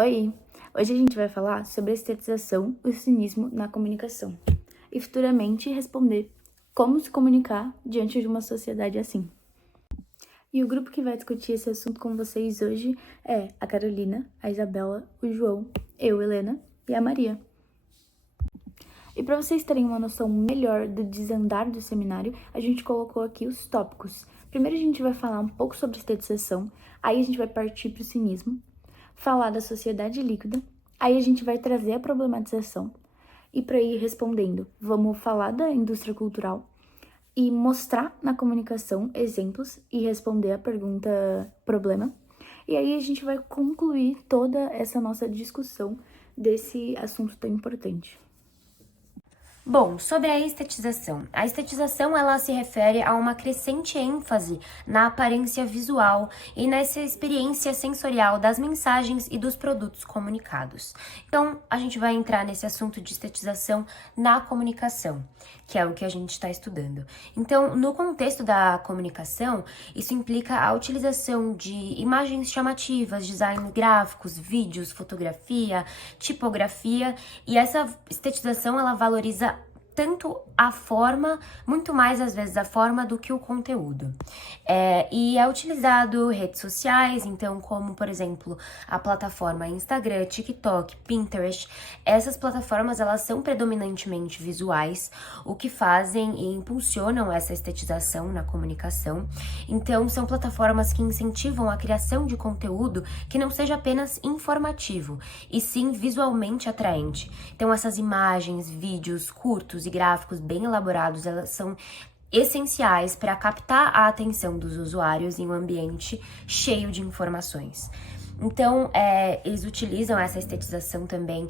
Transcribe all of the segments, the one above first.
Oi! Hoje a gente vai falar sobre a estetização e o cinismo na comunicação e futuramente responder como se comunicar diante de uma sociedade assim. E o grupo que vai discutir esse assunto com vocês hoje é a Carolina, a Isabela, o João, eu, Helena e a Maria. E para vocês terem uma noção melhor do desandar do seminário, a gente colocou aqui os tópicos. Primeiro a gente vai falar um pouco sobre estetização, aí a gente vai partir para o cinismo, falar da sociedade líquida, aí a gente vai trazer a problematização e para ir respondendo, vamos falar da indústria cultural e mostrar na comunicação exemplos e responder a pergunta problema. E aí a gente vai concluir toda essa nossa discussão desse assunto tão importante. Bom, sobre a estetização. A estetização, ela se refere a uma crescente ênfase na aparência visual e nessa experiência sensorial das mensagens e dos produtos comunicados. Então, a gente vai entrar nesse assunto de estetização na comunicação, que é o que a gente está estudando. Então, no contexto da comunicação, isso implica a utilização de imagens chamativas, design gráficos, vídeos, fotografia, tipografia, e essa estetização, ela valoriza tanto a forma, muito mais às vezes a forma do que o conteúdo. E é utilizado redes sociais, então como, por exemplo, a plataforma Instagram, TikTok, Pinterest. Essas plataformas, elas são predominantemente visuais, o que fazem e impulsionam essa estetização na comunicação. Então, são plataformas que incentivam a criação de conteúdo que não seja apenas informativo, e sim visualmente atraente. Então, essas imagens, vídeos curtos e gráficos bem elaborados, elas são essenciais para captar a atenção dos usuários em um ambiente cheio de informações. Então, eles utilizam essa estetização também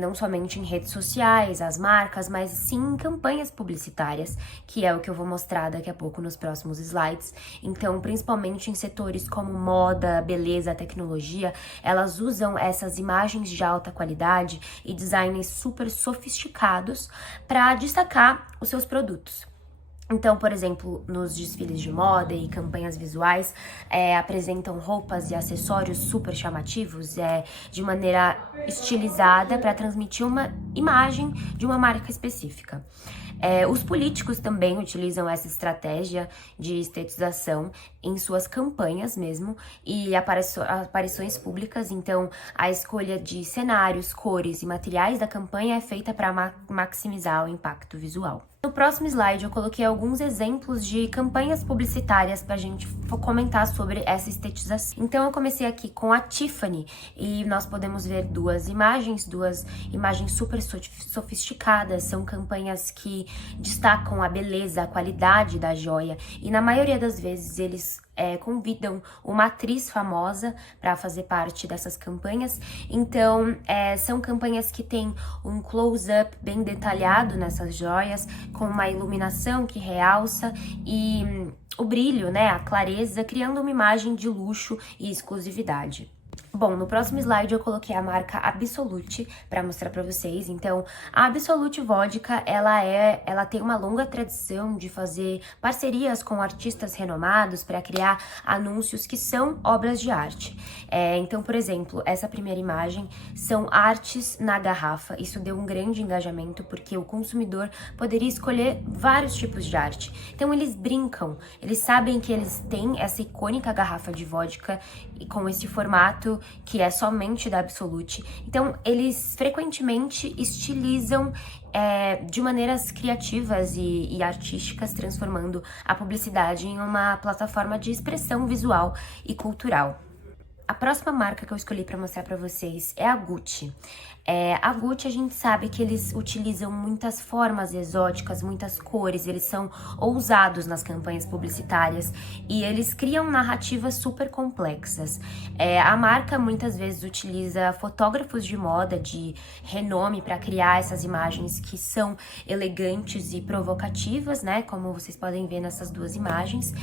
não somente em redes sociais, as marcas, mas sim em campanhas publicitárias, que é o que eu vou mostrar daqui a pouco nos próximos slides. Então, principalmente em setores como moda, beleza, tecnologia, elas usam essas imagens de alta qualidade e designs super sofisticados para destacar os seus produtos. Então, por exemplo, nos desfiles de moda e campanhas visuais, apresentam roupas e acessórios super chamativos, de maneira estilizada para transmitir uma imagem de uma marca específica. Os políticos também utilizam essa estratégia de estetização em suas campanhas mesmo e aparições públicas. Então, a escolha de cenários, cores e materiais da campanha é feita para maximizar o impacto visual. No próximo slide, eu coloquei alguns exemplos de campanhas publicitárias para a gente comentar sobre essa estetização. Então, eu comecei aqui com a Tiffany e nós podemos ver duas imagens super sofisticadas. São campanhas que destacam a beleza, a qualidade da joia e na maioria das vezes eles convidam uma atriz famosa para fazer parte dessas campanhas. Então, são campanhas que têm um close-up bem detalhado nessas joias, com uma iluminação que realça e o brilho, né, a clareza, criando uma imagem de luxo e exclusividade. Bom, no próximo slide eu coloquei a marca Absolute para mostrar para vocês. Então, a Absolute Vodka, ela tem uma longa tradição de fazer parcerias com artistas renomados para criar anúncios que são obras de arte. Então, por exemplo, essa primeira imagem são artes na garrafa. Isso deu um grande engajamento porque o consumidor poderia escolher vários tipos de arte. Então, eles brincam, eles sabem que eles têm essa icônica garrafa de vodka e com esse formato que é somente da Absolute. Então, eles frequentemente estilizam de maneiras criativas e artísticas, transformando a publicidade em uma plataforma de expressão visual e cultural. A próxima marca que eu escolhi para mostrar para vocês é a Gucci. A Gucci, a gente sabe que eles utilizam muitas formas exóticas, muitas cores, eles são ousados nas campanhas publicitárias e eles criam narrativas super complexas. A marca muitas vezes utiliza fotógrafos de moda de renome para criar essas imagens que são elegantes e provocativas, né? Como vocês podem ver nessas duas imagens.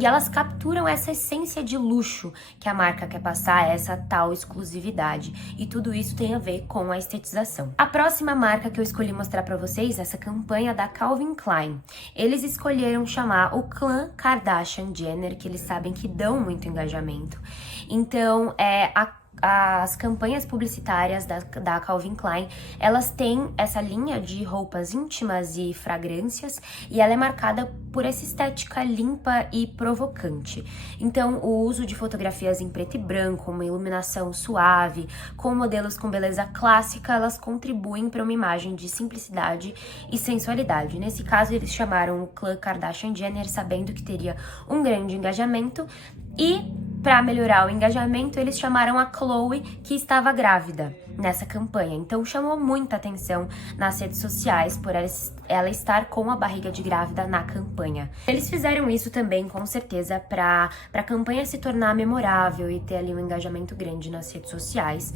E elas capturam essa essência de luxo que a marca quer passar, essa tal exclusividade. E tudo isso tem a ver com a estetização. A próxima marca que eu escolhi mostrar para vocês é essa campanha da Calvin Klein. Eles escolheram chamar o clã Kardashian Jenner, que eles sabem que dão muito engajamento. Então, a as campanhas publicitárias da Calvin Klein, elas têm essa linha de roupas íntimas e fragrâncias, e ela é marcada por essa estética limpa e provocante. Então, o uso de fotografias em preto e branco, uma iluminação suave, com modelos com beleza clássica, elas contribuem para uma imagem de simplicidade e sensualidade. Nesse caso, eles chamaram o clã Kardashian-Jenner, sabendo que teria um grande engajamento, e para melhorar o engajamento, eles chamaram a Khloe, que estava grávida nessa campanha. Então chamou muita atenção nas redes sociais por ela estar com a barriga de grávida na campanha. Eles fizeram isso também, com certeza, para a campanha se tornar memorável e ter ali um engajamento grande nas redes sociais,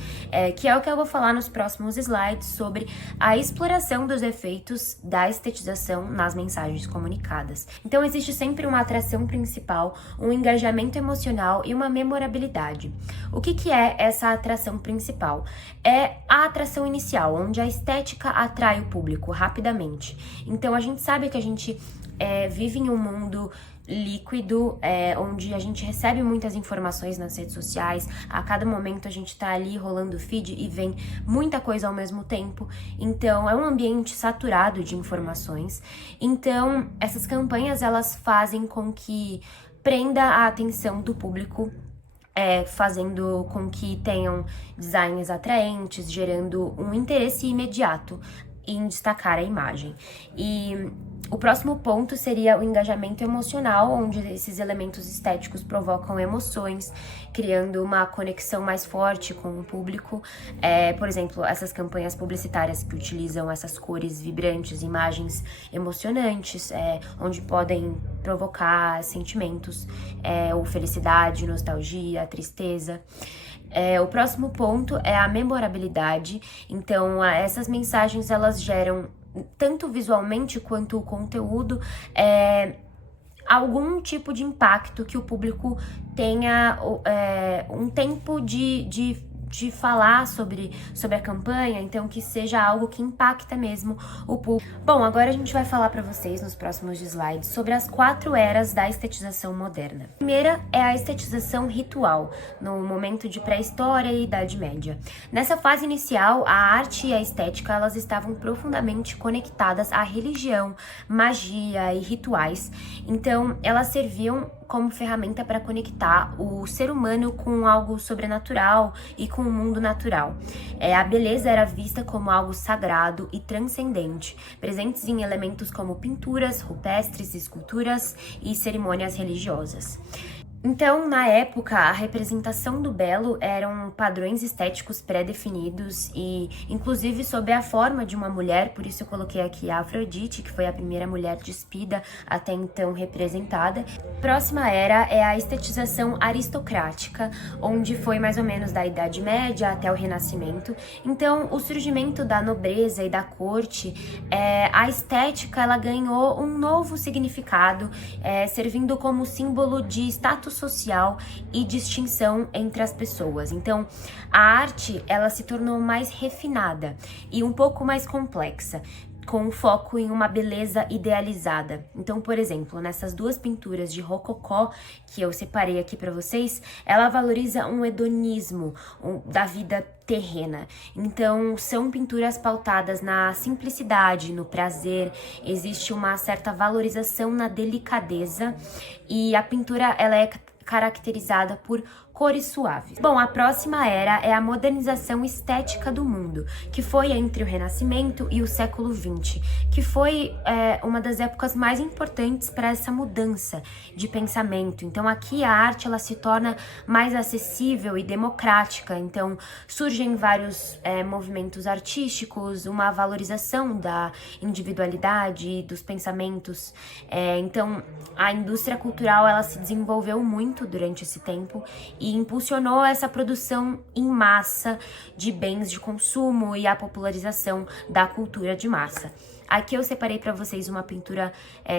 que é o que eu vou falar nos próximos slides sobre a exploração dos efeitos da estetização nas mensagens comunicadas. Então existe sempre uma atração principal, um engajamento emocional e uma memorabilidade. O que é essa atração principal? É a atração inicial, onde a estética atrai o público rapidamente. Então a gente sabe que a gente vive em um mundo líquido, onde a gente recebe muitas informações nas redes sociais, a cada momento a gente tá ali rolando o feed e vem muita coisa ao mesmo tempo, então é um ambiente saturado de informações. Então essas campanhas, elas fazem com que prenda a atenção do público, fazendo com que tenham designs atraentes, gerando um interesse imediato em destacar a imagem. E o próximo ponto seria o engajamento emocional, onde esses elementos estéticos provocam emoções, criando uma conexão mais forte com o público. Por exemplo, essas campanhas publicitárias que utilizam essas cores vibrantes, imagens emocionantes, onde podem provocar sentimentos, ou felicidade, nostalgia, tristeza. O próximo ponto é a memorabilidade. Então, essas mensagens, elas geram, tanto visualmente quanto o conteúdo, algum tipo de impacto, que o público tenha um tempo de falar sobre a campanha, então que seja algo que impacta mesmo o público. Bom, agora a gente vai falar para vocês nos próximos slides sobre as 4 eras da estetização moderna. A primeira é a estetização ritual, no momento de pré-história e Idade Média. Nessa fase inicial, a arte e a estética, elas estavam profundamente conectadas à religião, magia e rituais. Então, elas serviam como ferramenta para conectar o ser humano com algo sobrenatural e com o mundo natural. A beleza era vista como algo sagrado e transcendente, presentes em elementos como pinturas, rupestres, esculturas e cerimônias religiosas. Então, na época, a representação do belo eram padrões estéticos pré-definidos e, inclusive, sob a forma de uma mulher. Por isso eu coloquei aqui a Afrodite, que foi a primeira mulher despida até então representada. Próxima era é a estetização aristocrática, onde foi mais ou menos da Idade Média até o Renascimento. Então, o surgimento da nobreza e da corte, a estética, ela ganhou um novo significado, servindo como símbolo de status social e distinção entre as pessoas. Então, a arte, ela se tornou mais refinada e um pouco mais complexa, com foco em uma beleza idealizada. Então, por exemplo, nessas 2 pinturas de rococó que eu separei aqui para vocês, ela valoriza um hedonismo da vida terrena. Então, são pinturas pautadas na simplicidade, no prazer, existe uma certa valorização na delicadeza, e a pintura, ela é caracterizada por cores suaves. Bom, a próxima era é a modernização estética do mundo, que foi entre o Renascimento e o século XX, que foi uma das épocas mais importantes para essa mudança de pensamento. Então aqui a arte, ela se torna mais acessível e democrática, então surgem vários movimentos artísticos, uma valorização da individualidade e dos pensamentos. Então a indústria cultural, ela se desenvolveu muito durante esse tempo e impulsionou essa produção em massa de bens de consumo e a popularização da cultura de massa. Aqui eu separei para vocês uma pintura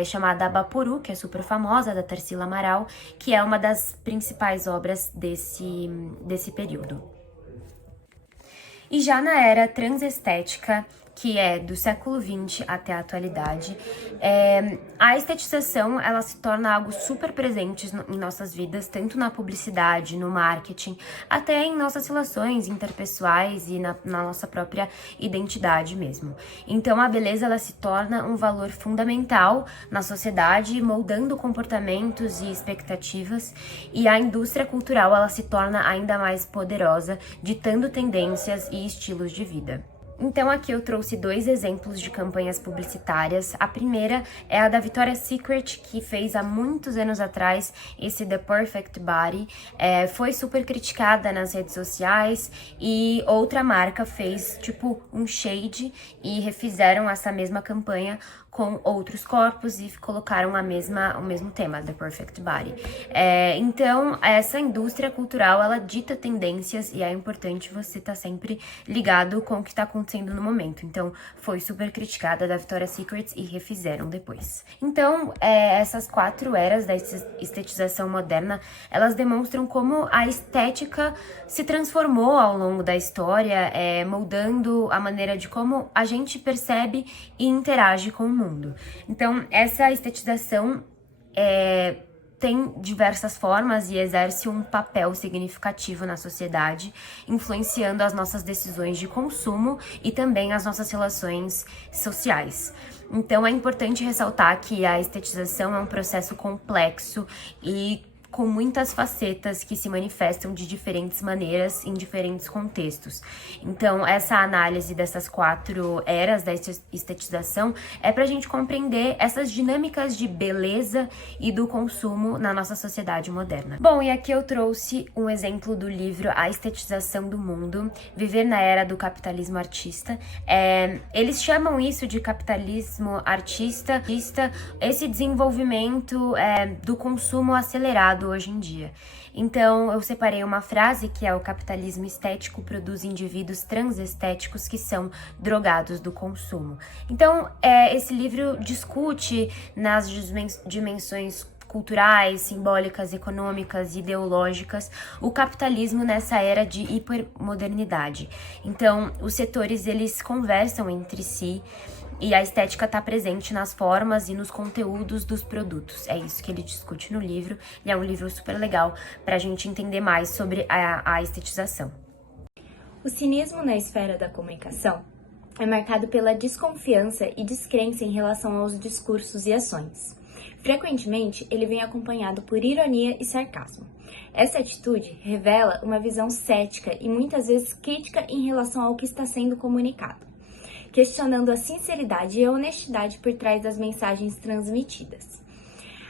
chamada Abaporu, que é super famosa, da Tarsila Amaral, que é uma das principais obras desse período. E já na era transestética, que é do século XX até a atualidade. A estetização, ela se torna algo super presente em nossas vidas, tanto na publicidade, no marketing, até em nossas relações interpessoais e na nossa própria identidade mesmo. Então, a beleza, ela se torna um valor fundamental na sociedade, moldando comportamentos e expectativas, e a indústria cultural, ela se torna ainda mais poderosa, ditando tendências e estilos de vida. Então aqui eu trouxe 2 exemplos de campanhas publicitárias. A primeira é a da Victoria's Secret, que fez há muitos anos atrás esse The Perfect Body. Foi super criticada nas redes sociais e outra marca fez tipo um shade e refizeram essa mesma campanha com outros corpos e colocaram o mesmo tema, The Perfect Body. Então, essa indústria cultural, ela dita tendências e é importante você estar sempre ligado com o que está acontecendo no momento. Então, foi super criticada da Victoria's Secret e refizeram depois. Então, essas 4 eras da estetização moderna, elas demonstram como a estética se transformou ao longo da história, moldando a maneira de como a gente percebe e interage com o mundo. Então, essa estetização tem diversas formas e exerce um papel significativo na sociedade, influenciando as nossas decisões de consumo e também as nossas relações sociais. Então, é importante ressaltar que a estetização é um processo complexo e com muitas facetas que se manifestam de diferentes maneiras em diferentes contextos. Então, essa análise dessas 4 eras da estetização é para a gente compreender essas dinâmicas de beleza e do consumo na nossa sociedade moderna. Bom, e aqui eu trouxe um exemplo do livro A Estetização do Mundo, Viver na Era do Capitalismo Artista. Eles chamam isso de capitalismo artista, esse desenvolvimento do consumo acelerado hoje em dia. Então, eu separei uma frase que é: o capitalismo estético produz indivíduos transestéticos que são drogados do consumo. Então, esse livro discute nas dimensões culturais, simbólicas, econômicas, ideológicas, o capitalismo nessa era de hipermodernidade. Então, os setores, eles conversam entre si, e a estética está presente nas formas e nos conteúdos dos produtos. É isso que ele discute no livro, e é um livro super legal para a gente entender mais sobre a estetização. O cinismo na esfera da comunicação é marcado pela desconfiança e descrença em relação aos discursos e ações. Frequentemente, ele vem acompanhado por ironia e sarcasmo. Essa atitude revela uma visão cética e muitas vezes crítica em relação ao que está sendo comunicado, questionando a sinceridade e a honestidade por trás das mensagens transmitidas.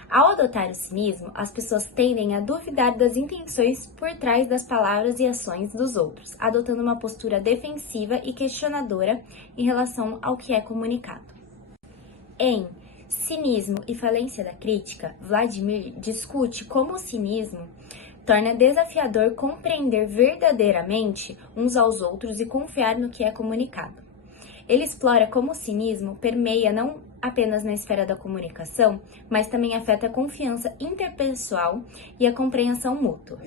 Ao adotar o cinismo, as pessoas tendem a duvidar das intenções por trás das palavras e ações dos outros, adotando uma postura defensiva e questionadora em relação ao que é comunicado. Em Cinismo e Falência da Crítica, Vladimir discute como o cinismo torna desafiador compreender verdadeiramente uns aos outros e confiar no que é comunicado. Ele explora como o cinismo permeia não apenas na esfera da comunicação, mas também afeta a confiança interpessoal e a compreensão mútua.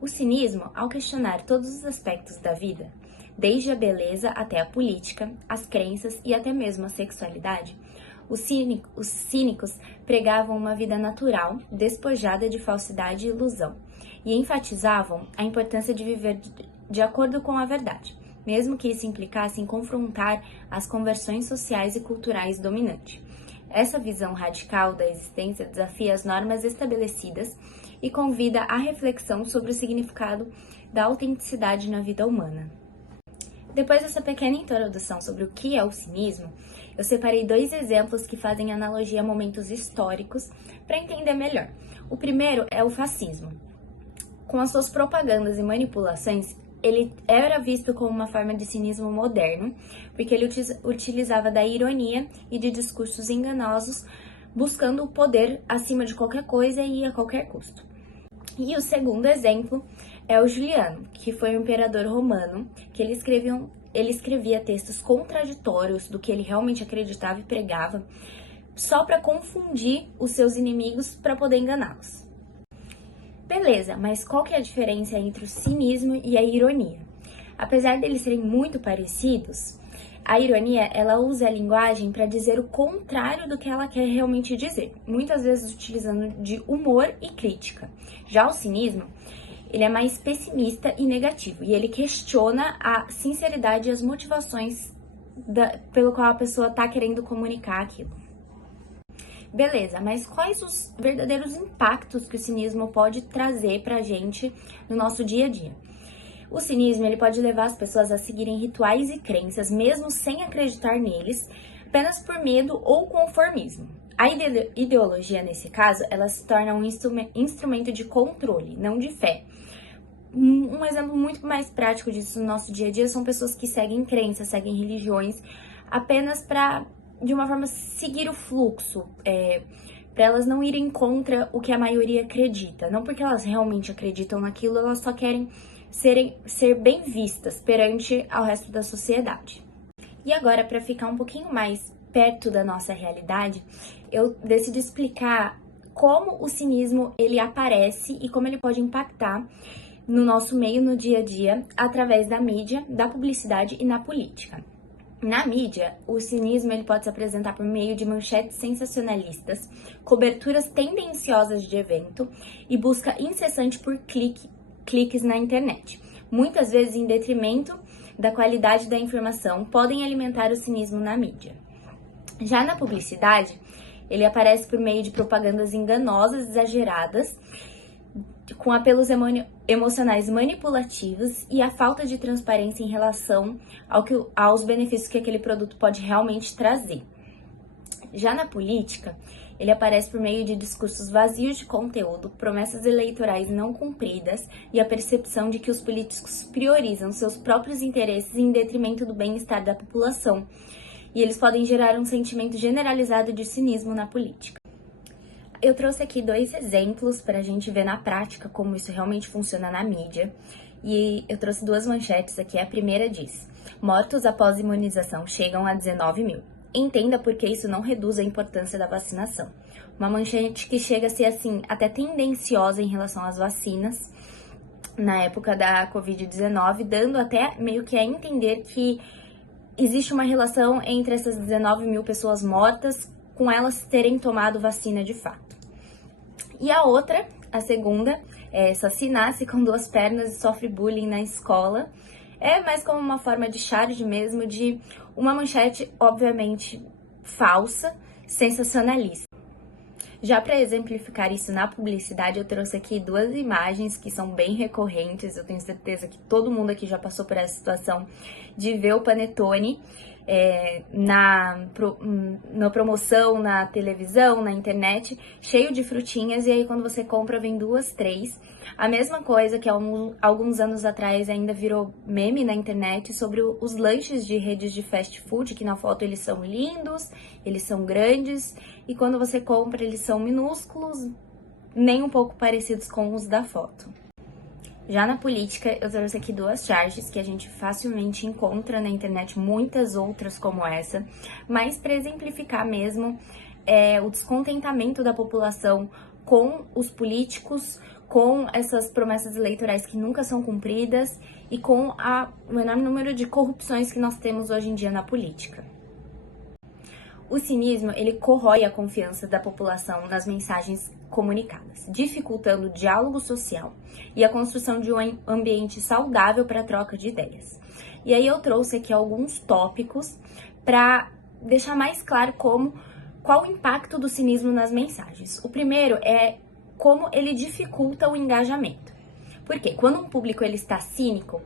O cinismo, ao questionar todos os aspectos da vida, desde a beleza até a política, as crenças e até mesmo a sexualidade, os cínicos pregavam uma vida natural, despojada de falsidade e ilusão, e enfatizavam a importância de viver de acordo com a verdade, mesmo que isso implicasse em confrontar as convenções sociais e culturais dominantes. Essa visão radical da existência desafia as normas estabelecidas e convida à reflexão sobre o significado da autenticidade na vida humana. Depois dessa pequena introdução sobre o que é o cinismo, eu separei 2 exemplos que fazem analogia a momentos históricos para entender melhor. O primeiro é o fascismo. Com as suas propagandas e manipulações, ele era visto como uma forma de cinismo moderno, porque ele utilizava da ironia e de discursos enganosos, buscando o poder acima de qualquer coisa e a qualquer custo. E o segundo exemplo é o Juliano, que foi um imperador romano, que ele escrevia textos contraditórios do que ele realmente acreditava e pregava, só para confundir os seus inimigos para poder enganá-los. Beleza, mas qual que é a diferença entre o cinismo e a ironia? Apesar deles serem muito parecidos, A ironia, ela usa a linguagem para dizer o contrário do que ela quer realmente dizer, muitas vezes utilizando de humor e crítica. Já o cinismo, ele é mais pessimista e negativo, e ele questiona a sinceridade e as motivações pelo qual a pessoa está querendo comunicar aquilo. Beleza, mas quais os verdadeiros impactos que o cinismo pode trazer pra gente no nosso dia a dia? O cinismo, ele pode levar as pessoas a seguirem rituais e crenças, mesmo sem acreditar neles, apenas por medo ou conformismo. A ideologia, nesse caso, ela se torna um instrumento de controle, não de fé. Um exemplo muito mais prático disso no nosso dia a dia são pessoas que seguem crenças, seguem religiões, apenas para, de uma forma, seguir o fluxo, para elas não irem contra o que a maioria acredita. Não porque elas realmente acreditam naquilo, elas só querem ser bem vistas perante ao resto da sociedade. E agora, para ficar um pouquinho mais perto da nossa realidade, eu decidi explicar como o cinismo ele aparece e como ele pode impactar no nosso meio, no dia a dia, através da mídia, da publicidade e na política. Na mídia, o cinismo ele pode se apresentar por meio de manchetes sensacionalistas, coberturas tendenciosas de evento e busca incessante por cliques na internet. Muitas vezes, em detrimento da qualidade da informação, podem alimentar o cinismo na mídia. Já na publicidade, ele aparece por meio de propagandas enganosas, exageradas, com apelos emocionais manipulativos e a falta de transparência em relação aos benefícios que aquele produto pode realmente trazer. Já na política, ele aparece por meio de discursos vazios de conteúdo, promessas eleitorais não cumpridas e a percepção de que os políticos priorizam seus próprios interesses em detrimento do bem-estar da população. E eles podem gerar um sentimento generalizado de cinismo na política. Eu trouxe aqui 2 exemplos para a gente ver na prática como isso realmente funciona na mídia. E eu trouxe 2 manchetes aqui. A primeira diz: mortos após imunização chegam a 19 mil. Entenda por que isso não reduz a importância da vacinação. Uma manchete que chega a ser, assim, até tendenciosa em relação às vacinas na época da Covid-19, dando até meio que a entender que existe uma relação entre essas 19 mil pessoas mortas com elas terem tomado vacina de fato. E a outra, a segunda, é só se nasce com 2 pernas e sofre bullying na escola. É mais como uma forma de charge mesmo, de uma manchete, obviamente, falsa, sensacionalista. Já para exemplificar isso na publicidade, eu trouxe aqui 2 imagens que são bem recorrentes. Eu tenho certeza que todo mundo aqui já passou por essa situação de ver o Panetone na promoção, na televisão, na internet, cheio de frutinhas, e aí quando você compra vem 2, 3. A mesma coisa que alguns anos atrás ainda virou meme na internet sobre os lanches de redes de fast food, que na foto eles são lindos, eles são grandes, e quando você compra eles são minúsculos, nem um pouco parecidos com os da foto. Já na política, eu trouxe aqui 2 charges que a gente facilmente encontra na internet, muitas outras como essa, mas para exemplificar mesmo o descontentamento da população com os políticos, com essas promessas eleitorais que nunca são cumpridas e com o enorme número de corrupções que nós temos hoje em dia na política. O cinismo, ele corrói a confiança da população nas mensagens comunicadas, dificultando o diálogo social e a construção de um ambiente saudável para a troca de ideias. E aí eu trouxe aqui alguns tópicos para deixar mais claro qual o impacto do cinismo nas mensagens. O primeiro é como ele dificulta o engajamento. Por quê? Quando um público ele está cínico,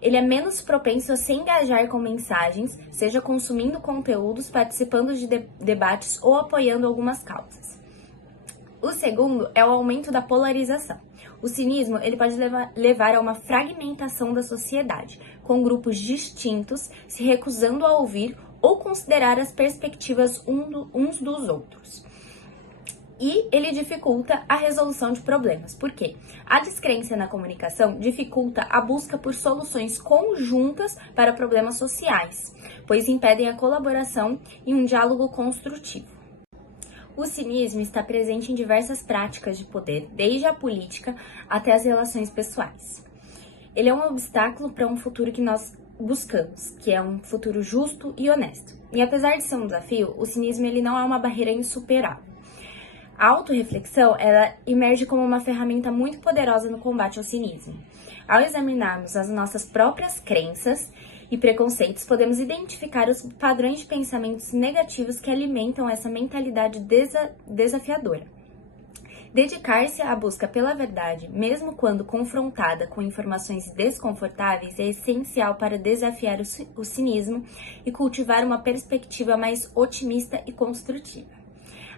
ele é menos propenso a se engajar com mensagens, seja consumindo conteúdos, participando de debates ou apoiando algumas causas. O segundo é o aumento da polarização. O cinismo ele pode levar a uma fragmentação da sociedade, com grupos distintos se recusando a ouvir ou considerar as perspectivas uns dos outros. E ele dificulta a resolução de problemas. Por quê? A descrença na comunicação dificulta a busca por soluções conjuntas para problemas sociais, pois impedem a colaboração e um diálogo construtivo. O cinismo está presente em diversas práticas de poder, desde a política até as relações pessoais. Ele é um obstáculo para um futuro que nós buscamos, que é um futuro justo e honesto. E apesar de ser um desafio, o cinismo ele não é uma barreira insuperável. A autorreflexão, ela emerge como uma ferramenta muito poderosa no combate ao cinismo. Ao examinarmos as nossas próprias crenças e preconceitos, podemos identificar os padrões de pensamentos negativos que alimentam essa mentalidade desafiadora. Dedicar-se à busca pela verdade, mesmo quando confrontada com informações desconfortáveis, é essencial para desafiar o cinismo e cultivar uma perspectiva mais otimista e construtiva.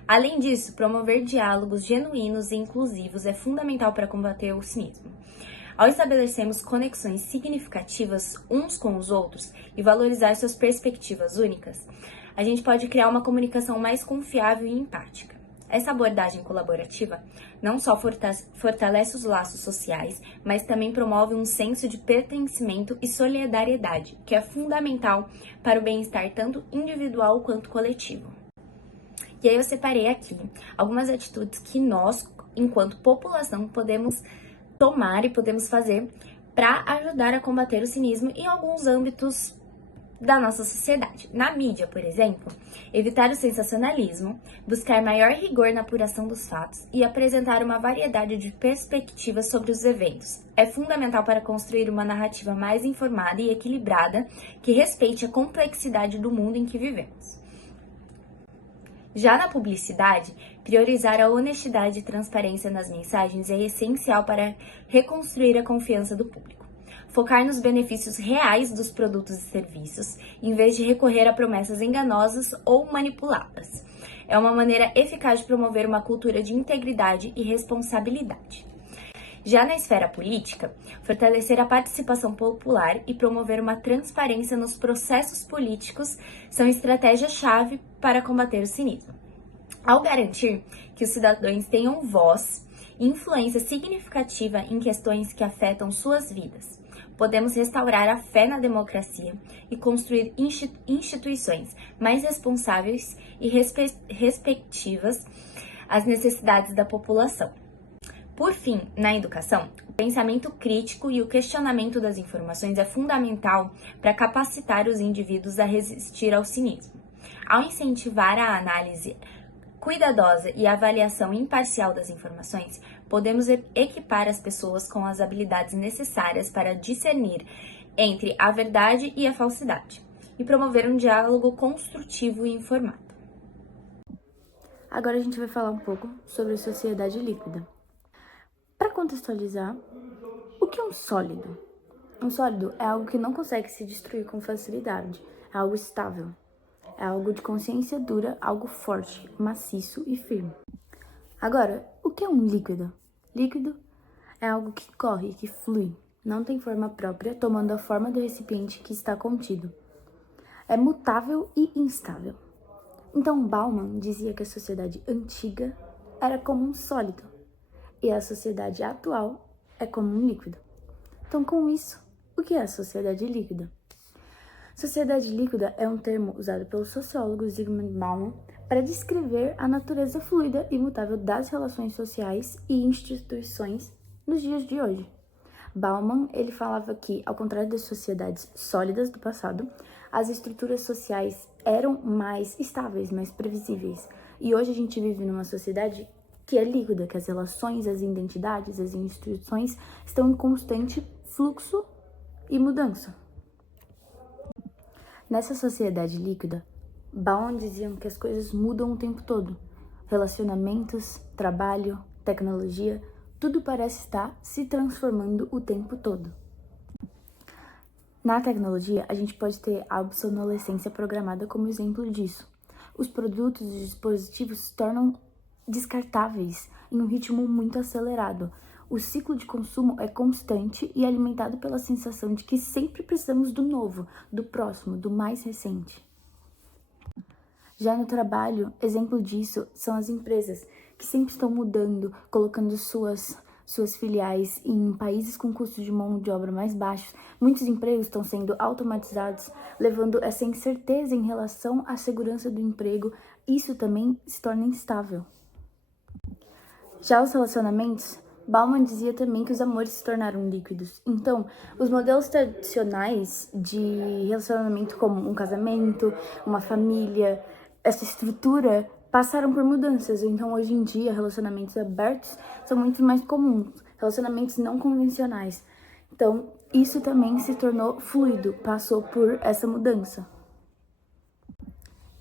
Além disso, promover diálogos genuínos e inclusivos é fundamental para combater o cinismo. Ao estabelecermos conexões significativas uns com os outros e valorizar suas perspectivas únicas, a gente pode criar uma comunicação mais confiável e empática. Essa abordagem colaborativa não só fortalece os laços sociais, mas também promove um senso de pertencimento e solidariedade, que é fundamental para o bem-estar tanto individual quanto coletivo. E aí eu separei aqui algumas atitudes que nós, enquanto população, podemos tomar e podemos fazer para ajudar a combater o cinismo em alguns âmbitos da nossa sociedade. Na mídia, por exemplo, evitar o sensacionalismo, buscar maior rigor na apuração dos fatos e apresentar uma variedade de perspectivas sobre os eventos. É fundamental para construir uma narrativa mais informada e equilibrada que respeite a complexidade do mundo em que vivemos. Já na publicidade, priorizar a honestidade e transparência nas mensagens é essencial para reconstruir a confiança do público. Focar nos benefícios reais dos produtos e serviços, em vez de recorrer a promessas enganosas ou manipuladas. É uma maneira eficaz de promover uma cultura de integridade e responsabilidade. Já na esfera política, fortalecer a participação popular e promover uma transparência nos processos políticos são estratégias-chave para combater o cinismo. Ao garantir que os cidadãos tenham voz e influência significativa em questões que afetam suas vidas, podemos restaurar a fé na democracia e construir instituições mais responsáveis e respectivas às necessidades da população. Por fim, na educação, o pensamento crítico e o questionamento das informações é fundamental para capacitar os indivíduos a resistir ao cinismo. Ao incentivar a análise cuidadosa e a avaliação imparcial das informações, podemos equipar as pessoas com as habilidades necessárias para discernir entre a verdade e a falsidade e promover um diálogo construtivo e informado. Agora a gente vai falar um pouco sobre sociedade líquida. Para contextualizar, o que é um sólido? Um sólido é algo que não consegue se destruir com facilidade, é algo estável, é algo de consciência dura, algo forte, maciço e firme. Agora, o que é um líquido? Líquido é algo que corre, que flui, não tem forma própria, tomando a forma do recipiente que está contido. É mutável e instável. Então, Bauman dizia que a sociedade antiga era como um sólido, e a sociedade atual é como um líquido. Então, com isso, o que é a sociedade líquida? Sociedade líquida é um termo usado pelo sociólogo Zygmunt Bauman para descrever a natureza fluida e mutável das relações sociais e instituições nos dias de hoje. Bauman, ele falava que, ao contrário das sociedades sólidas do passado, as estruturas sociais eram mais estáveis, mais previsíveis. E hoje a gente vive numa sociedade que é líquida, que as relações, as identidades, as instituições estão em constante fluxo e mudança. Nessa sociedade líquida, Bauman dizia que as coisas mudam o tempo todo. Relacionamentos, trabalho, tecnologia, tudo parece estar se transformando o tempo todo. Na tecnologia, a gente pode ter a obsolescência programada como exemplo disso. Os produtos e dispositivos se tornam descartáveis em um ritmo muito acelerado. O ciclo de consumo é constante e alimentado pela sensação de que sempre precisamos do novo, do próximo, do mais recente. Já no trabalho, exemplo disso são as empresas, que sempre estão mudando, colocando suas filiais em países com custos de mão de obra mais baixos. Muitos empregos estão sendo automatizados, levando essa incerteza em relação à segurança do emprego. Isso também se torna instável. Já os relacionamentos Bauman dizia também que os amores se tornaram líquidos. Então, os modelos tradicionais de relacionamento, como um casamento, uma família, essa estrutura, passaram por mudanças. Então, hoje em dia, relacionamentos abertos são muito mais comuns, relacionamentos não convencionais. Então, isso também se tornou fluido, passou por essa mudança.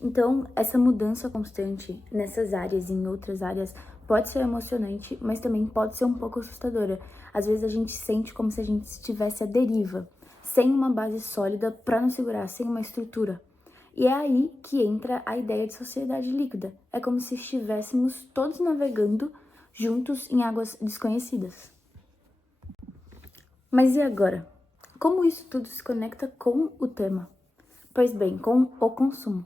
Então, essa mudança constante nessas áreas e em outras áreas pode ser emocionante, mas também pode ser um pouco assustadora. Às vezes a gente sente como se a gente estivesse à deriva, sem uma base sólida para nos segurar, sem uma estrutura. E é aí que entra a ideia de sociedade líquida. É como se estivéssemos todos navegando juntos em águas desconhecidas. Mas e agora? Como isso tudo se conecta com o tema? Pois bem, com o consumo.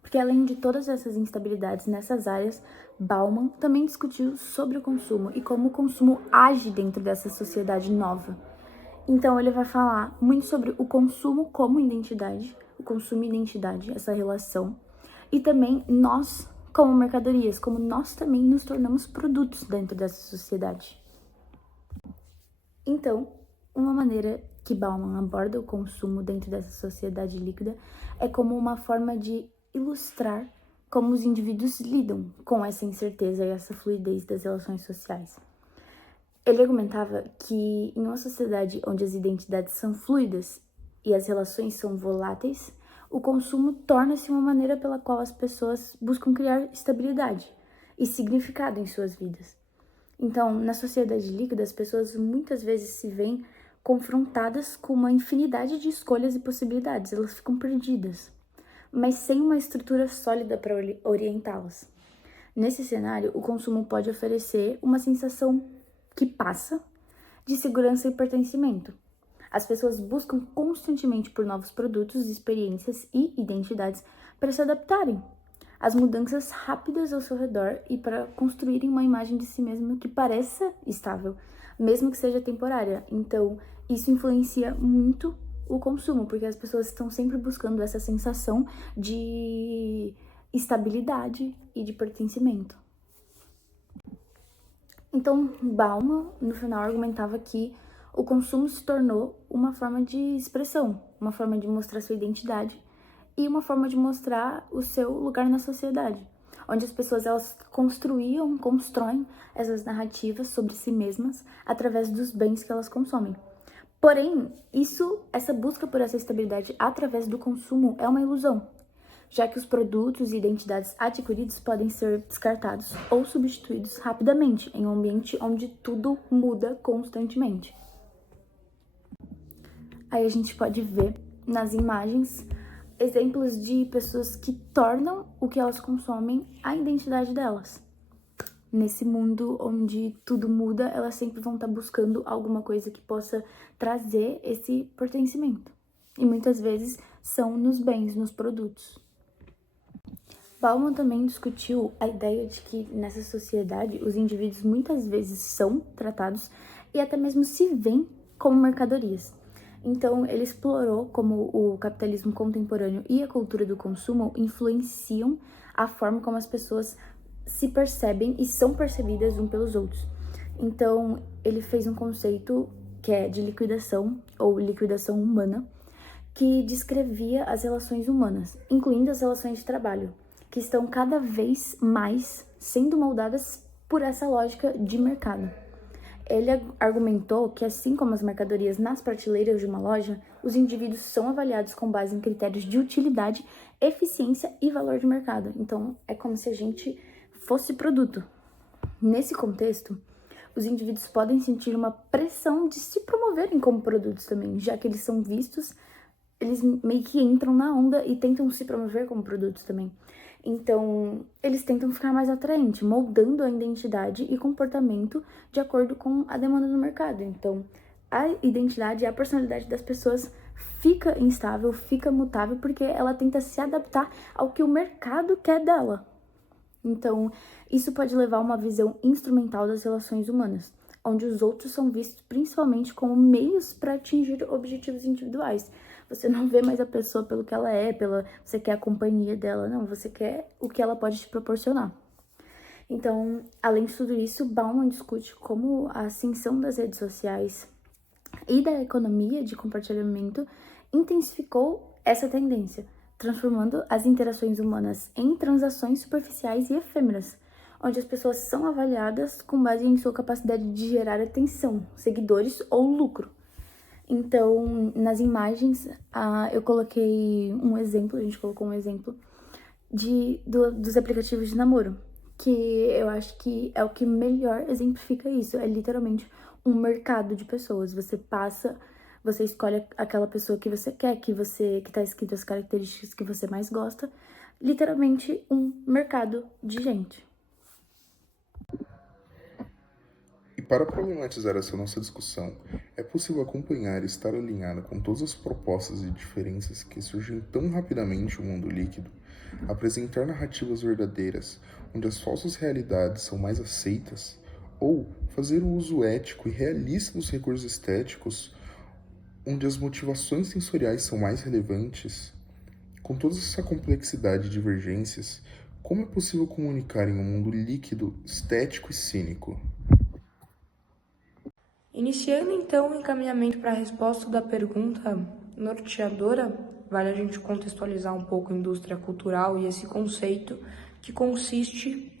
Porque além de todas essas instabilidades nessas áreas, Bauman também discutiu sobre o consumo e como o consumo age dentro dessa sociedade nova. Então ele vai falar muito sobre o consumo como identidade, o consumo e identidade, essa relação, e também nós como mercadorias, como nós também nos tornamos produtos dentro dessa sociedade. Então, uma maneira que Bauman aborda o consumo dentro dessa sociedade líquida é como uma forma de ilustrar como os indivíduos lidam com essa incerteza e essa fluidez das relações sociais. Ele argumentava que em uma sociedade onde as identidades são fluidas e as relações são voláteis, o consumo torna-se uma maneira pela qual as pessoas buscam criar estabilidade e significado em suas vidas. Então, na sociedade líquida, as pessoas muitas vezes se veem confrontadas com uma infinidade de escolhas e possibilidades, elas ficam perdidas, mas sem uma estrutura sólida para orientá-las. Nesse cenário, o consumo pode oferecer uma sensação que passa de segurança e pertencimento. As pessoas buscam constantemente por novos produtos, experiências e identidades para se adaptarem às mudanças rápidas ao seu redor e para construírem uma imagem de si mesmo que pareça estável, mesmo que seja temporária. Então, isso influencia muito o consumo, porque as pessoas estão sempre buscando essa sensação de estabilidade e de pertencimento. Então, Bauman, no final, argumentava que o consumo se tornou uma forma de expressão, uma forma de mostrar sua identidade e uma forma de mostrar o seu lugar na sociedade, onde as pessoas elas constroem essas narrativas sobre si mesmas através dos bens que elas consomem. Porém, essa busca por essa estabilidade através do consumo é uma ilusão, já que os produtos e identidades adquiridos podem ser descartados ou substituídos rapidamente em um ambiente onde tudo muda constantemente. Aí a gente pode ver nas imagens exemplos de pessoas que tornam o que elas consomem a identidade delas. Nesse mundo onde tudo muda, elas sempre vão estar buscando alguma coisa que possa trazer esse pertencimento. E muitas vezes são nos bens, nos produtos. Bauman também discutiu a ideia de que nessa sociedade os indivíduos muitas vezes são tratados e até mesmo se veem como mercadorias. Então, ele explorou como o capitalismo contemporâneo e a cultura do consumo influenciam a forma como as pessoas se percebem e são percebidas uns pelos outros. Então, ele fez um conceito que é de liquidação ou liquidação humana, que descrevia as relações humanas, incluindo as relações de trabalho, que estão cada vez mais sendo moldadas por essa lógica de mercado. Ele argumentou que, assim como as mercadorias nas prateleiras de uma loja, os indivíduos são avaliados com base em critérios de utilidade, eficiência e valor de mercado. Então, é como se a gente fosse produto. Nesse contexto, os indivíduos podem sentir uma pressão de se promoverem como produtos também, já que eles são vistos, eles meio que entram na onda e tentam se promover como produtos também. Então, eles tentam ficar mais atraentes, moldando a identidade e comportamento de acordo com a demanda do mercado. Então, a identidade e a personalidade das pessoas fica instável, fica mutável, porque ela tenta se adaptar ao que o mercado quer dela. Então, isso pode levar a uma visão instrumental das relações humanas, onde os outros são vistos principalmente como meios para atingir objetivos individuais. Você não vê mais a pessoa pelo que ela é, você quer a companhia dela, não, você quer o que ela pode te proporcionar. Então, além de tudo isso, Bauman discute como a ascensão das redes sociais e da economia de compartilhamento intensificou essa tendência, transformando as interações humanas em transações superficiais e efêmeras, onde as pessoas são avaliadas com base em sua capacidade de gerar atenção, seguidores ou lucro. Então, nas imagens, eu coloquei um exemplo, a gente colocou um exemplo dos aplicativos de namoro, que eu acho que é o que melhor exemplifica isso. É literalmente um mercado de pessoas. Você escolhe aquela pessoa que você quer, que tá escrito as características que você mais gosta. Literalmente um mercado de gente. E para problematizar essa nossa discussão, é possível acompanhar e estar alinhado com todas as propostas e diferenças que surgem tão rapidamente no mundo líquido, apresentar narrativas verdadeiras, onde as falsas realidades são mais aceitas, ou fazer o uso ético e realista dos recursos estéticos, onde as motivações sensoriais são mais relevantes. Com toda essa complexidade e divergências, como é possível comunicar em um mundo líquido, estético e cínico? Iniciando então o encaminhamento para a resposta da pergunta norteadora, vale a gente contextualizar um pouco a indústria cultural e esse conceito que consiste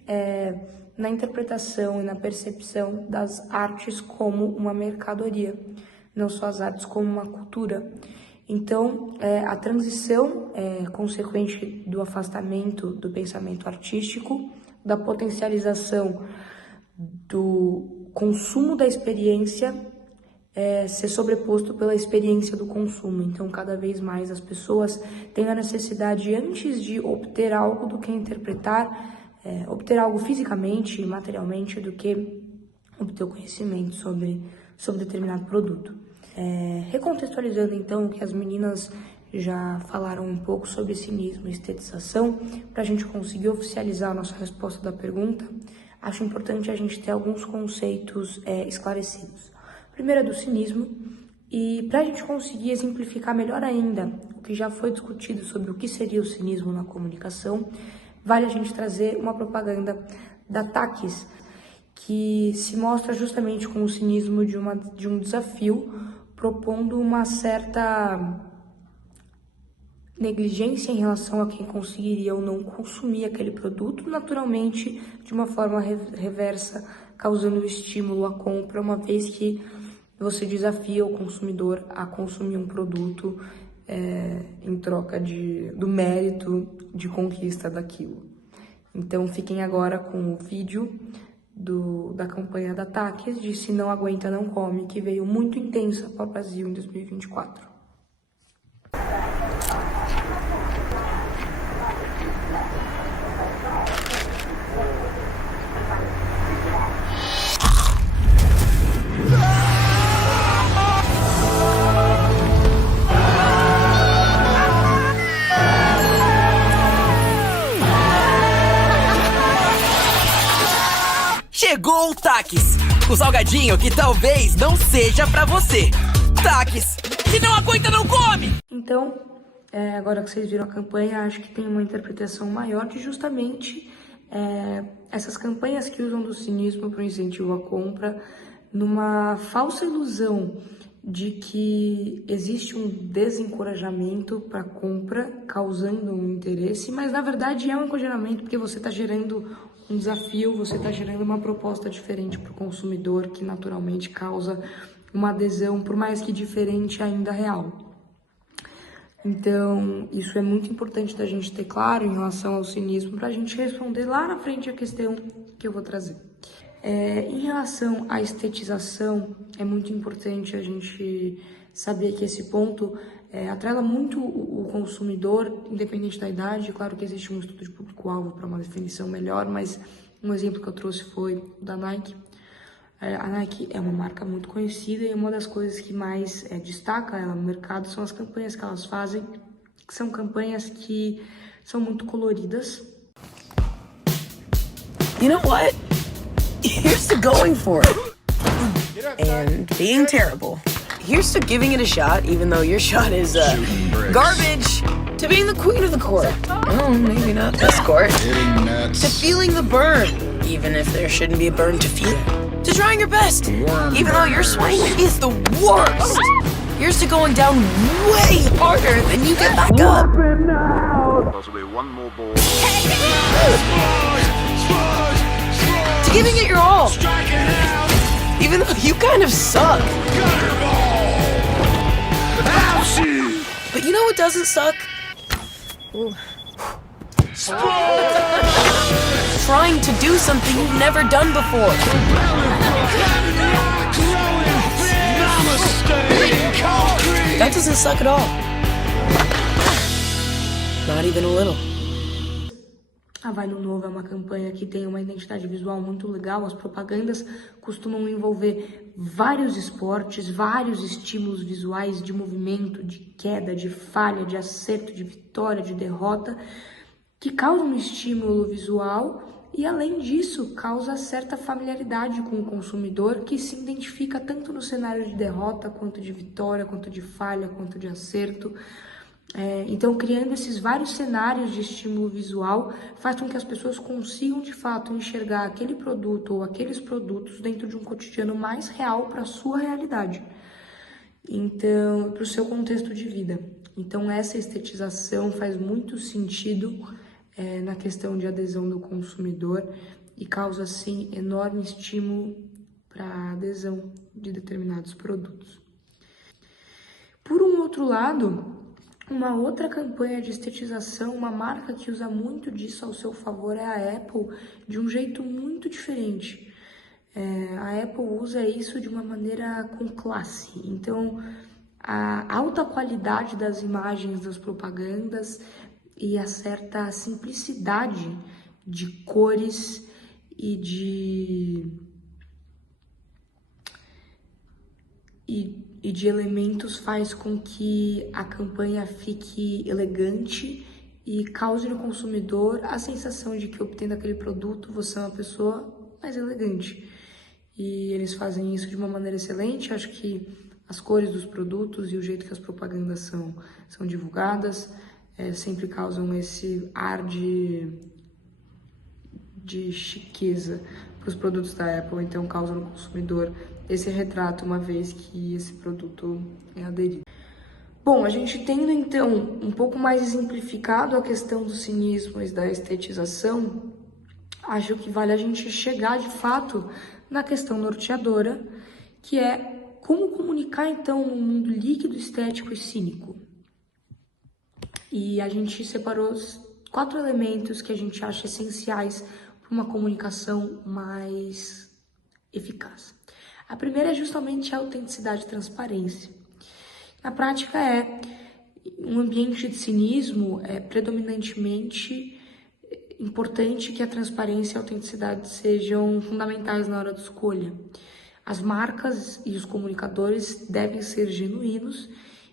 na interpretação e na percepção das artes como uma mercadoria, não só as artes como uma cultura. Então, a transição consequente do afastamento do pensamento artístico, da potencialização do consumo da experiência ser sobreposto pela experiência do consumo. Então, cada vez mais as pessoas têm a necessidade, antes de obter algo, do que interpretar, obter algo fisicamente e materialmente, do que obter o conhecimento sobre determinado produto. Recontextualizando, então, o que as meninas já falaram um pouco sobre cinismo e estetização, para a gente conseguir oficializar a nossa resposta da pergunta, acho importante a gente ter alguns conceitos esclarecidos. Primeiro é do cinismo, e para a gente conseguir exemplificar melhor ainda o que já foi discutido sobre o que seria o cinismo na comunicação, vale a gente trazer uma propaganda da Takis, que se mostra justamente com o cinismo de um desafio, propondo uma certa negligência em relação a quem conseguiria ou não consumir aquele produto, naturalmente de uma forma reversa, causando estímulo à compra, uma vez que você desafia o consumidor a consumir um produto em troca do mérito de conquista daquilo. Então fiquem agora com o vídeo da campanha da Takis de Se Não Aguenta Não Come, que veio muito intensa para o Brasil em 2024. Chegou o Takis, o salgadinho que talvez não seja pra você. Takis, se não aguenta não come! Então, agora que vocês viram a campanha, acho que tem uma interpretação maior de justamente essas campanhas que usam do cinismo para o incentivo à compra, numa falsa ilusão de que existe um desencorajamento para a compra, causando um interesse, mas na verdade é um encorajamento porque você está gerando um desafio, você está gerando uma proposta diferente para o consumidor, que naturalmente causa uma adesão, por mais que diferente, ainda real. Então, isso é muito importante da gente ter claro em relação ao cinismo, para a gente responder lá na frente a questão que eu vou trazer. Em relação à estetização, é muito importante a gente saber que esse ponto atrela muito o consumidor, independente da idade. Claro que existe um estudo de público-alvo para uma definição melhor, mas um exemplo que eu trouxe foi o da Nike. A Nike é uma marca muito conhecida e uma das coisas que mais destaca ela no mercado são as campanhas que elas fazem, que são campanhas que são muito coloridas. You know what? Here's to going for it. And being terrible. Here's to giving it a shot, even though your shot is garbage. To being the queen of the court. Oh, maybe not this court. To feeling the burn. even if there shouldn't be a burn to feel. To trying your best, even though your swing is the worst. Here's to going down way harder than you get back up. Possibly one more ball. To giving it your all, even though you kind of suck. But you know what doesn't suck? Trying to do something you've never done before. That doesn't suck at all. Not even a little. A Vai no Novo é uma campanha que tem uma identidade visual muito legal. As propagandas costumam envolver vários esportes, vários estímulos visuais de movimento, de queda, de falha, de acerto, de vitória, de derrota, que causam um estímulo visual e, além disso, causa certa familiaridade com o consumidor que se identifica tanto no cenário de derrota, quanto de vitória, quanto de falha, quanto de acerto. Então, criando esses vários cenários de estímulo visual, faz com que as pessoas consigam, de fato, enxergar aquele produto ou aqueles produtos dentro de um cotidiano mais real para a sua realidade, então, para o seu contexto de vida. Então, essa estetização faz muito sentido na questão de adesão do consumidor e causa, assim, enorme estímulo para a adesão de determinados produtos. Por um outro lado, uma outra campanha de estetização, uma marca que usa muito disso ao seu favor é a Apple, de um jeito muito diferente. A Apple usa isso de uma maneira com classe. Então, a alta qualidade das imagens das propagandas e a certa simplicidade de cores e de elementos faz com que a campanha fique elegante e cause no consumidor a sensação de que, obtendo aquele produto, você é uma pessoa mais elegante. E eles fazem isso de uma maneira excelente. Acho que as cores dos produtos e o jeito que as propagandas são divulgadas sempre causam esse ar de chiqueza para os produtos da Apple, então causam no consumidor esse retrato, uma vez que esse produto é aderido. Bom, a gente tendo então um pouco mais exemplificado a questão do cinismo e da estetização, acho que vale a gente chegar de fato na questão norteadora, que é como comunicar então num mundo líquido, estético e cínico. E a gente separou 4 elementos que a gente acha essenciais para uma comunicação mais eficaz. A primeira é justamente a autenticidade e transparência. Na prática um ambiente de cinismo é predominantemente importante que a transparência e a autenticidade sejam fundamentais na hora de escolha. As marcas e os comunicadores devem ser genuínos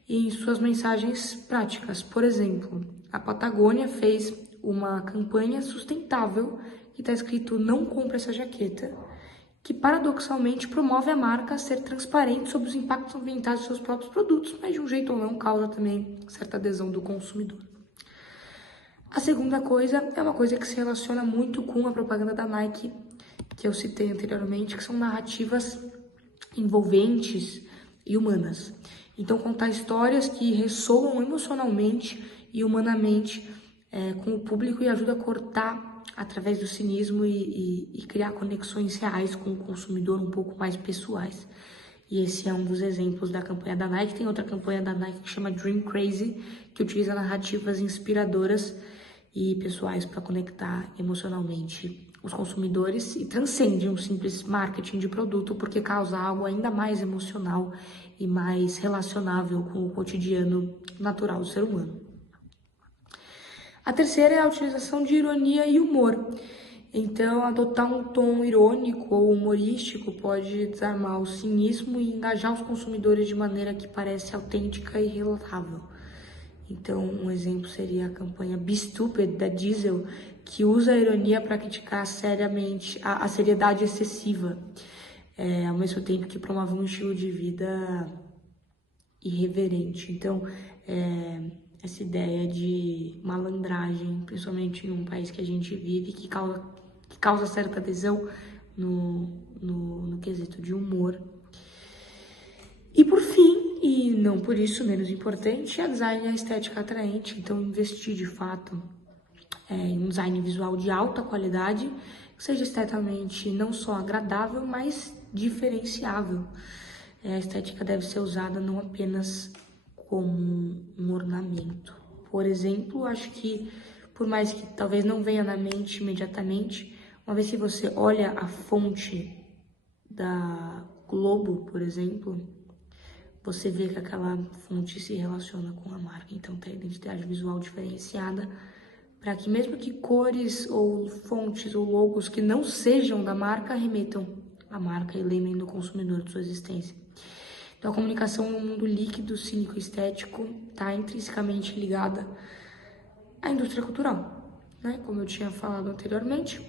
em suas mensagens práticas. Por exemplo, a Patagônia fez uma campanha sustentável que está escrito "Não compre essa jaqueta", que paradoxalmente promove a marca a ser transparente sobre os impactos ambientais dos seus próprios produtos, mas de um jeito ou não causa também certa adesão do consumidor. A segunda coisa é uma coisa que se relaciona muito com a propaganda da Nike, que eu citei anteriormente, que são narrativas envolventes e humanas. Então, contar histórias que ressoam emocionalmente e humanamente com o público e ajuda a cortar através do cinismo e criar conexões reais com o consumidor um pouco mais pessoais. E esse é um dos exemplos da campanha da Nike. Tem outra campanha da Nike que chama Dream Crazy, que utiliza narrativas inspiradoras e pessoais para conectar emocionalmente os consumidores e transcende um simples marketing de produto, porque causa algo ainda mais emocional e mais relacionável com o cotidiano natural do ser humano. A terceira é a utilização de ironia e humor. Então, adotar um tom irônico ou humorístico pode desarmar o cinismo e engajar os consumidores de maneira que parece autêntica e relatável. Então, um exemplo seria a campanha Be Stupid, da Diesel, que usa a ironia para criticar seriamente a seriedade excessiva, ao mesmo tempo que promove um estilo de vida irreverente. Então, essa ideia de malandragem, principalmente em um país que a gente vive, que que causa certa adesão no quesito de humor. E por fim, e não por isso menos importante, é design e a estética atraente. Então, investir de fato em um design visual de alta qualidade, que seja esteticamente não só agradável, mas diferenciável. A estética deve ser usada não apenas como um ornamento. Por exemplo, acho que, por mais que talvez não venha na mente imediatamente, uma vez que você olha a fonte da Globo, por exemplo, você vê que aquela fonte se relaciona com a marca. Então, tem a identidade visual diferenciada para que mesmo que cores ou fontes ou logos que não sejam da marca remetam à marca e lembrem do consumidor de sua existência. Então, a comunicação no mundo líquido, cínico e estético está intrinsecamente ligada à indústria cultural, né? Como eu tinha falado anteriormente,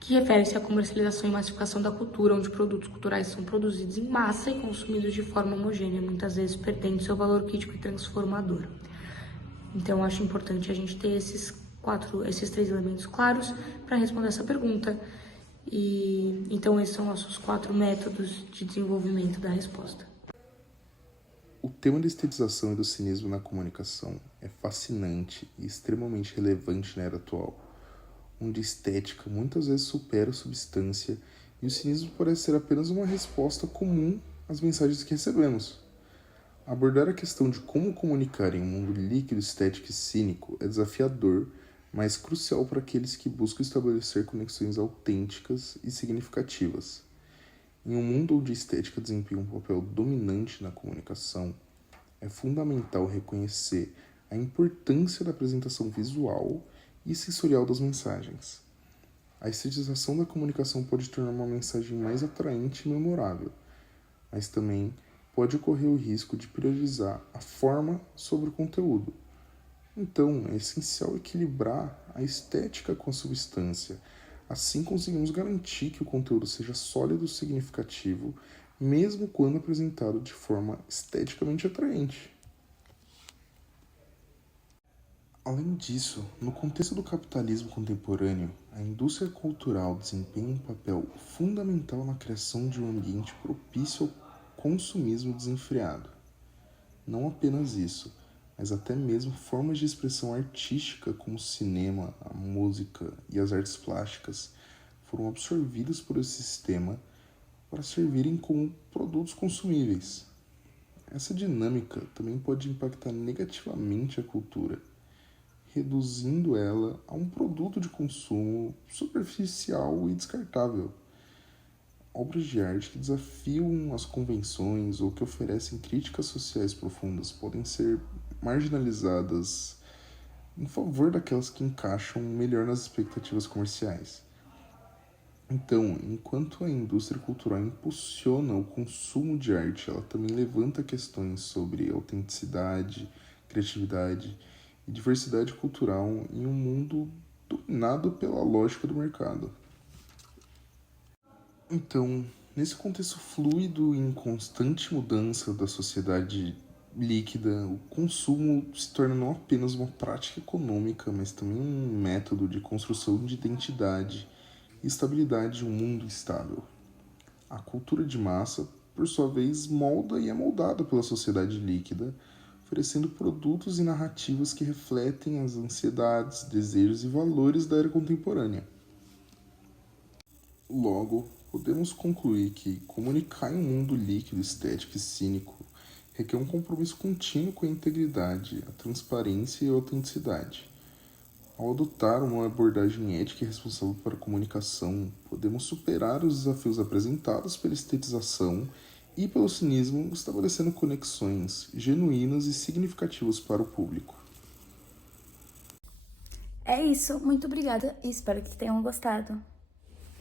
que refere-se à comercialização e massificação da cultura, onde produtos culturais são produzidos em massa e consumidos de forma homogênea, muitas vezes perdendo seu valor crítico e transformador. Então, acho importante a gente ter esses 3 elementos claros para responder essa pergunta. E então, esses são nossos 4 métodos de desenvolvimento da resposta. O tema da estetização e do cinismo na comunicação é fascinante e extremamente relevante na era atual, onde a estética muitas vezes supera a substância e o cinismo parece ser apenas uma resposta comum às mensagens que recebemos. Abordar a questão de como comunicar em um mundo líquido, estético e cínico é desafiador, mas crucial para aqueles que buscam estabelecer conexões autênticas e significativas. Em um mundo onde a estética desempenha um papel dominante na comunicação, é fundamental reconhecer a importância da apresentação visual e sensorial das mensagens. A estetização da comunicação pode tornar uma mensagem mais atraente e memorável, mas também pode ocorrer o risco de priorizar a forma sobre o conteúdo. Então, é essencial equilibrar a estética com a substância. Assim conseguimos garantir que o conteúdo seja sólido e significativo, mesmo quando apresentado de forma esteticamente atraente. Além disso, no contexto do capitalismo contemporâneo, a indústria cultural desempenha um papel fundamental na criação de um ambiente propício ao consumismo desenfreado. Não apenas isso, mas até mesmo formas de expressão artística como o cinema, a música e as artes plásticas foram absorvidas por esse sistema para servirem como produtos consumíveis. Essa dinâmica também pode impactar negativamente a cultura, reduzindo ela a um produto de consumo superficial e descartável. Obras de arte que desafiam as convenções ou que oferecem críticas sociais profundas podem ser marginalizadas em favor daquelas que encaixam melhor nas expectativas comerciais. Então, enquanto a indústria cultural impulsiona o consumo de arte, ela também levanta questões sobre autenticidade, criatividade e diversidade cultural em um mundo dominado pela lógica do mercado. Então, nesse contexto fluido e em constante mudança da sociedade líquida, o consumo se torna não apenas uma prática econômica, mas também um método de construção de identidade e estabilidade de um mundo instável. A cultura de massa, por sua vez, molda e é moldada pela sociedade líquida, oferecendo produtos e narrativas que refletem as ansiedades, desejos e valores da era contemporânea. Logo, podemos concluir que comunicar em um mundo líquido, estético e cínico requer um compromisso contínuo com a integridade, a transparência e a autenticidade. Ao adotar uma abordagem ética e responsável para a comunicação, podemos superar os desafios apresentados pela estetização e pelo cinismo, estabelecendo conexões genuínas e significativas para o público. É isso, muito obrigada e espero que tenham gostado.